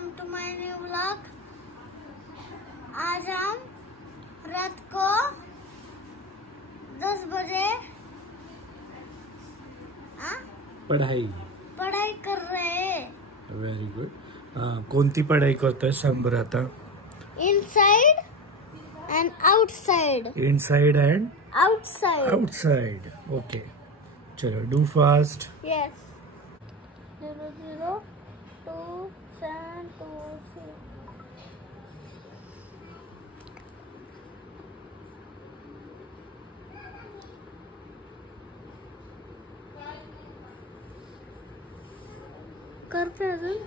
Welcome to my new vlog. आज हम रात को 10 बजे पढ़ाई कर रहे हैं। Very good. कोणती पढ़ाई करतोय सांग बरं आता। Inside and outside. Inside and outside. Outside. Okay, चलो डू फास्ट। यस। 0 0 2 7 2 3। करते अजून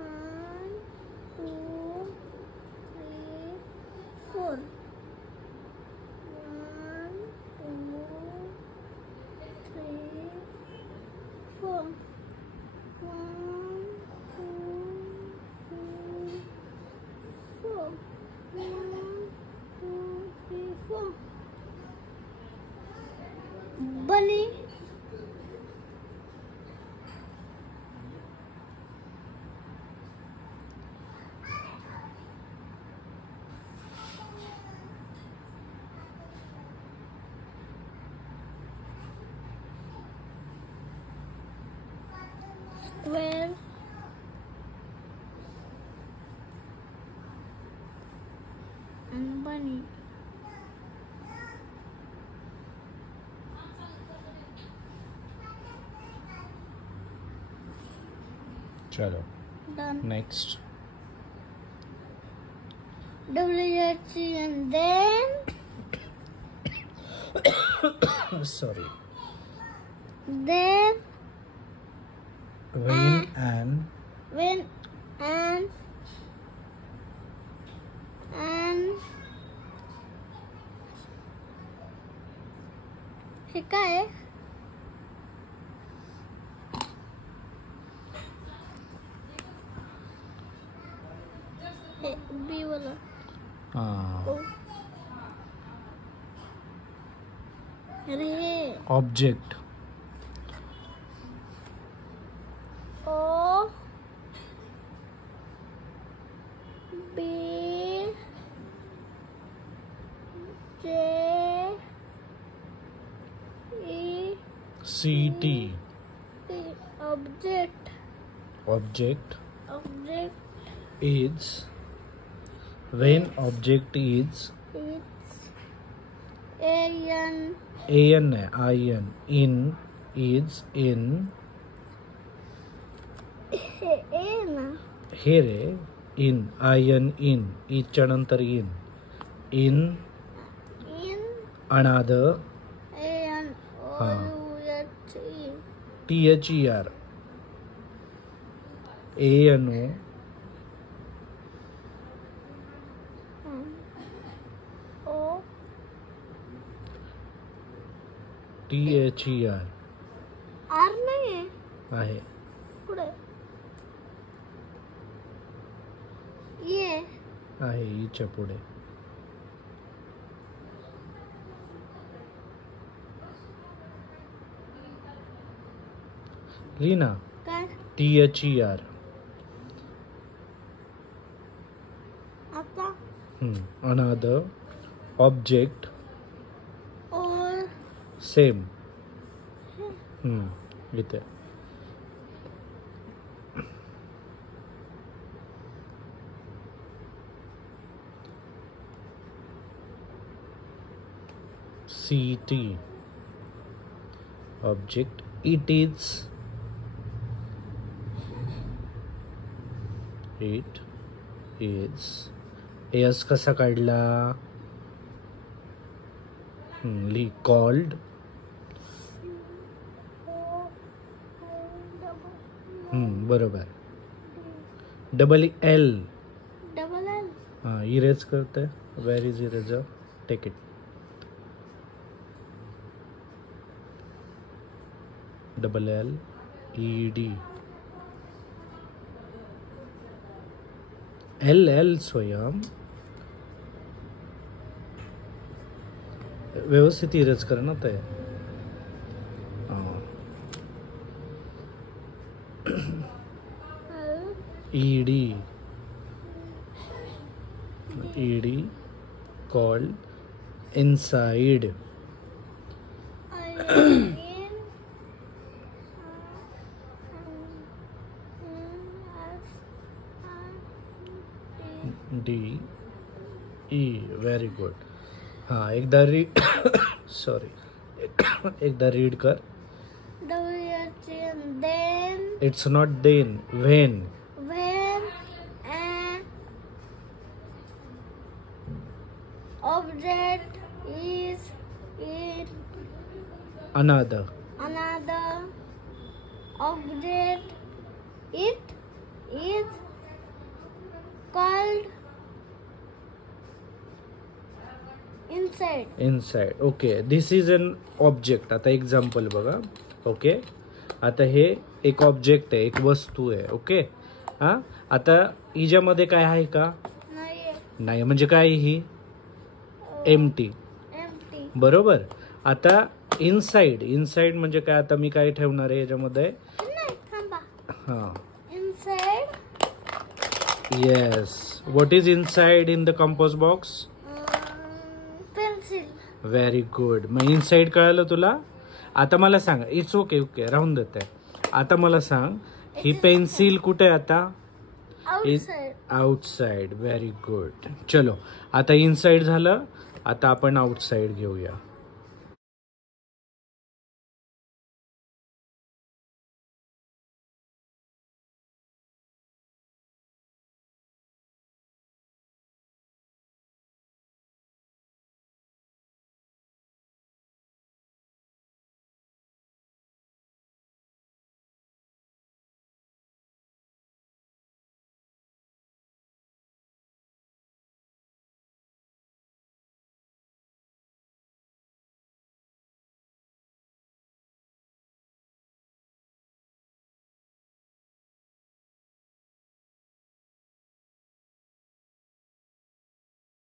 1 2 3 4 1 2 3 4 1 2 3 4 1 2 3 4 बनी। Square and bunny. चलो Done. Next. WHC and then sorry. then when and when and हे काय आहे? हे बी वाला। अरे object. O B J E C T। object is when object is it's an an है in is in ना हे रे in in च्या नंतर in another an हाँ। O THER ANO O THER R नाही आहे। पुढे ये आहे ईच्या पुढे। लीना काय THER आता another object और same इथे CT object it is S कसा काढला? ली called बरोबर। डबल L हाँ इरेज करते हैं। Where is eraser? Take it. Double L ED LL स्वयं व्यवस्थित इरेज करा ना ते। ED. ED called inside. D E. Very good. हाँ एकदा सॉरी एकदा रीड कर. Then It's not then. When. when an object is in Another. another object, it is called inside. Inside. Okay. This is an object. आता एक्झाम्पल बघा. ओके. आता हे एक ऑब्जेक्ट आहे, एक वस्तू आहे. ओके. हा आता हिच्यामध्ये काय आहे का? नाही. म्हणजे काय ही एम्प्टी. बरोबर. आता इनसाइड. इनसाइड म्हणजे काय? आता मी काय ठेवणार आहे याच्यामध्ये? हा. Inside. Yes. What is inside in the compost box? Pencil. Very good. मग इनसाइड कळलं तुला? आता मला सांग. It's okay. ओके राहून देत आहे. आता मला सांग ही पेन्सिल कुठे आहे आता? Outside. आउटसाइड. Very good. चलो आता इनसाइड झालं. आता आपण आउटसाइड घेऊया.